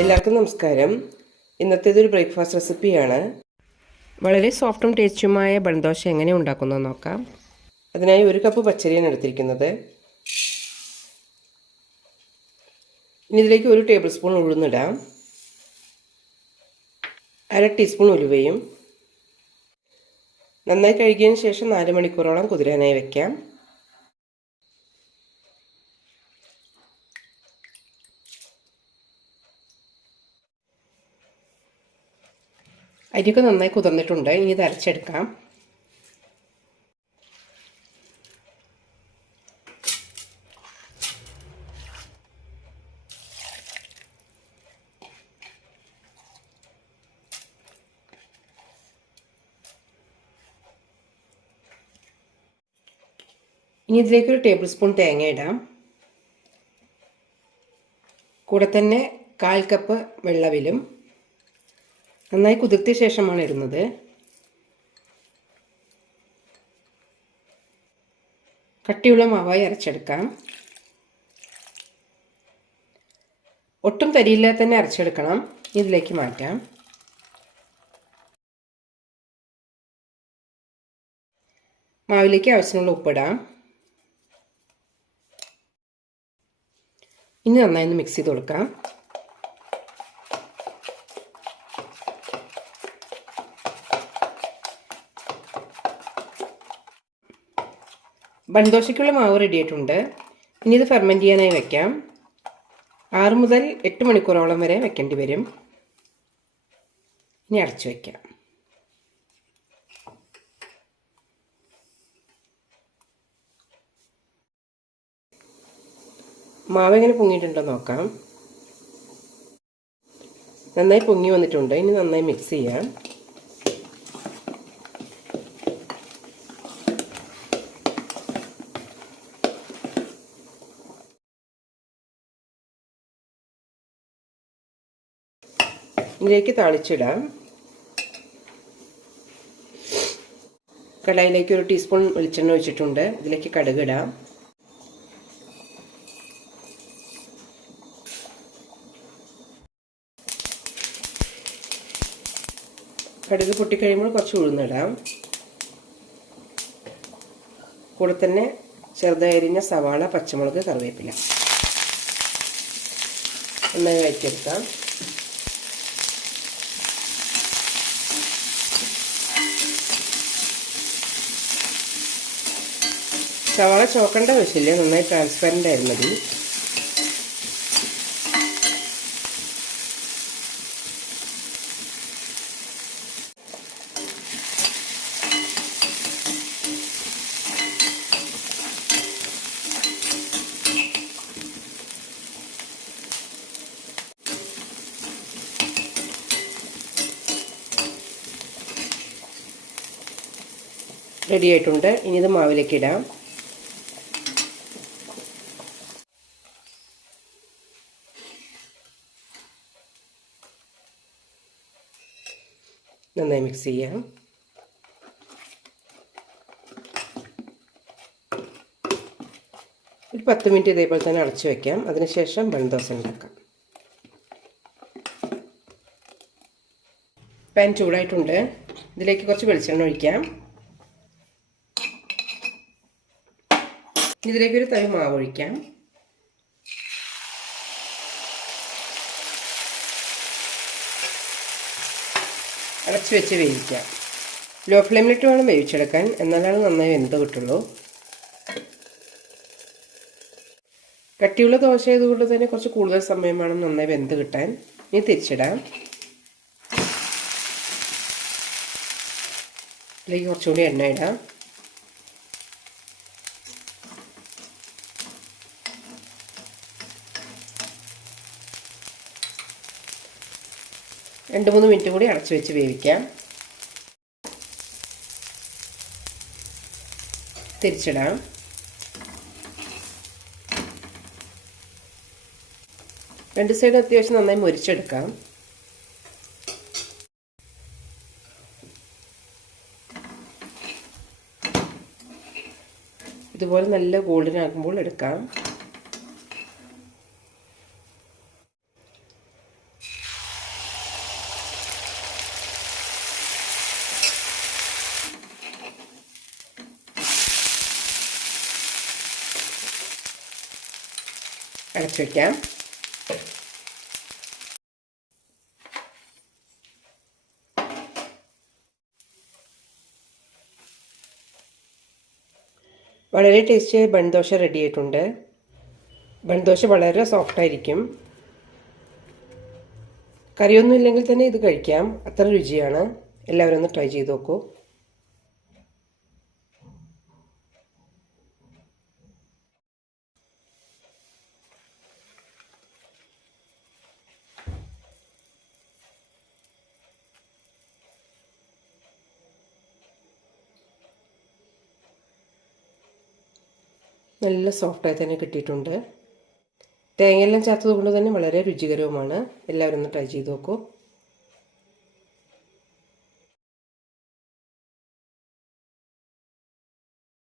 എല്ലാവർക്കും നമസ്കാരം. ഇന്നത്തേതൊരു ബ്രേക്ക്ഫാസ്റ്റ് റെസിപ്പിയാണ്. വളരെ സോഫ്റ്റും ടേസ്റ്റുമായ ബൺദോശ എങ്ങനെ ഉണ്ടാക്കുന്നത് നോക്കാം. അതിനായി 1 കപ്പ് പച്ചരിയാണ് എടുത്തിരിക്കുന്നത്. ഇനി ഇതിലേക്ക് 1 ടേബിൾ സ്പൂൺ ഉഴുന്നിടാം, 1/2 ടീസ്പൂൺ ഉലുവയും. നന്നായി കഴുകിയതിന് ശേഷം 4 മണിക്കൂറോളം കുതിരാനായി വയ്ക്കാം. അരിയൊക്കെ നന്നായി കുതിർന്നിട്ടുണ്ട്. ഇനി ഇത് അരച്ചെടുക്കാം. ഇനി ഇതിലേക്ക് 1 ടേബിൾ സ്പൂൺ തേങ്ങ ഇടാം. കൂടെ തന്നെ 1/4 കപ്പ് വെള്ളവിലും. നന്നായി കുതിർത്തിയ ശേഷമാണ് ഇടുന്നത്. കട്ടിയുള്ള മാവായി അരച്ചെടുക്കാം. ഒട്ടും തരിയില്ലാതെ തന്നെ അരച്ചെടുക്കണം. ഇതിലേക്ക് മാറ്റാം. മാവിലേക്ക് ആവശ്യമുള്ള ഉപ്പിടാം. ഇനി നന്നായി ഒന്ന് മിക്സ് ചെയ്ത് കൊടുക്കാം. ബൺദോശയ്ക്കുള്ള മാവ് റെഡി ആയിട്ടുണ്ട്. ഇനി ഇത് ഫെർമെൻറ്റ് ചെയ്യാനായി വയ്ക്കാം. 6 മുതൽ 8 മണിക്കൂറോളം വരെ വെക്കേണ്ടി വരും. ഇനി അടച്ചു വയ്ക്കാം. മാവ് എങ്ങനെ പൊങ്ങിയിട്ടുണ്ടോ നോക്കാം. നന്നായി പൊങ്ങി വന്നിട്ടുണ്ട്. ഇനി നന്നായി മിക്സ് ചെയ്യാം. ഇതിലേക്ക് താളിച്ചിടാം. കടായിലേക്ക് 1 ടീസ്പൂൺ വെളിച്ചെണ്ണ ഒഴിച്ചിട്ടുണ്ട്. ഇതിലേക്ക് കടുക് ഇടാം. കടുക് പൊട്ടിക്കഴിയുമ്പോൾ കുറച്ച് ഉഴുന്നിടാം. കൂടെ തന്നെ ചെറുതായി അരിഞ്ഞ സവാള, പച്ചമുളക്, കറിവേപ്പില നന്നായി വഴറ്റിയെടുക്കാം. സവാള ചോക്കേണ്ട ആവശ്യമില്ല, നന്നായി ട്രാൻസ്പെറൻ്റ് ആയാൽ മതി. റെഡി ആയിട്ടുണ്ട്. ഇനി ഇത് മാവിലേക്ക് ഇടാം. നന്നായി മിക്സ് ചെയ്യാം. ഒരു 10 മിനിറ്റ് ഇതേപോലെ തന്നെ അടച്ചു വയ്ക്കാം. അതിനുശേഷം ബൺദോശ ഉണ്ടാക്കാം. പാൻ ചൂടായിട്ടുണ്ട്. ഇതിലേക്ക് കുറച്ച് വെളിച്ചെണ്ണ ഒഴിക്കാം. ഇതിലേക്ക് 1 തവി മാവ് ഒഴിക്കാം. അടച്ചു വെച്ച് വേവിക്കാം. ലോ ഫ്ലെയിമിലിട്ട് വേണം വേവിച്ചെടുക്കാൻ, എന്നാലാണ് നന്നായി വെന്ത് കിട്ടുള്ളൂ. കട്ടിയുള്ള ദോശ ആയതുകൊണ്ട് തന്നെ കുറച്ച് കൂടുതൽ സമയം വേണം നന്നായി വെന്ത് കിട്ടാൻ. ഇനി തിരിച്ചിടാം. ഇതിലേക്ക് കുറച്ചുകൂടി എണ്ണ ഇടാം. രണ്ട് 3 മിനിറ്റ് കൂടി അടച്ചു വെച്ച് വേവിക്കാം. തിരിച്ചിടാം. രണ്ട് സൈഡ് അത്യാവശ്യം നന്നായി മുരിച്ചെടുക്കാം. ഇതുപോലെ നല്ല ഗോൾഡൻ ആകുമ്പോൾ എടുക്കാം. അടച്ചു വയ്ക്കാം. വളരെ ടേസ്റ്റിയായ ബൺദോശ റെഡി ആയിട്ടുണ്ട്. ബൺദോശ വളരെ സോഫ്റ്റായിരിക്കും. കറിയൊന്നും ഇല്ലെങ്കിൽ തന്നെ ഇത് കഴിക്കാം, അത്ര രുചിയാണ്. എല്ലാവരും ഒന്ന് ട്രൈ ചെയ്ത് നോക്കൂ. നല്ല സോഫ്റ്റായി തന്നെ കിട്ടിയിട്ടുണ്ട്. തേങ്ങയെല്ലാം ചേർത്തത് കൊണ്ട് തന്നെ വളരെ രുചികരവുമാണ്. എല്ലാവരും ഒന്ന് ട്രൈ ചെയ്ത് നോക്കൂ.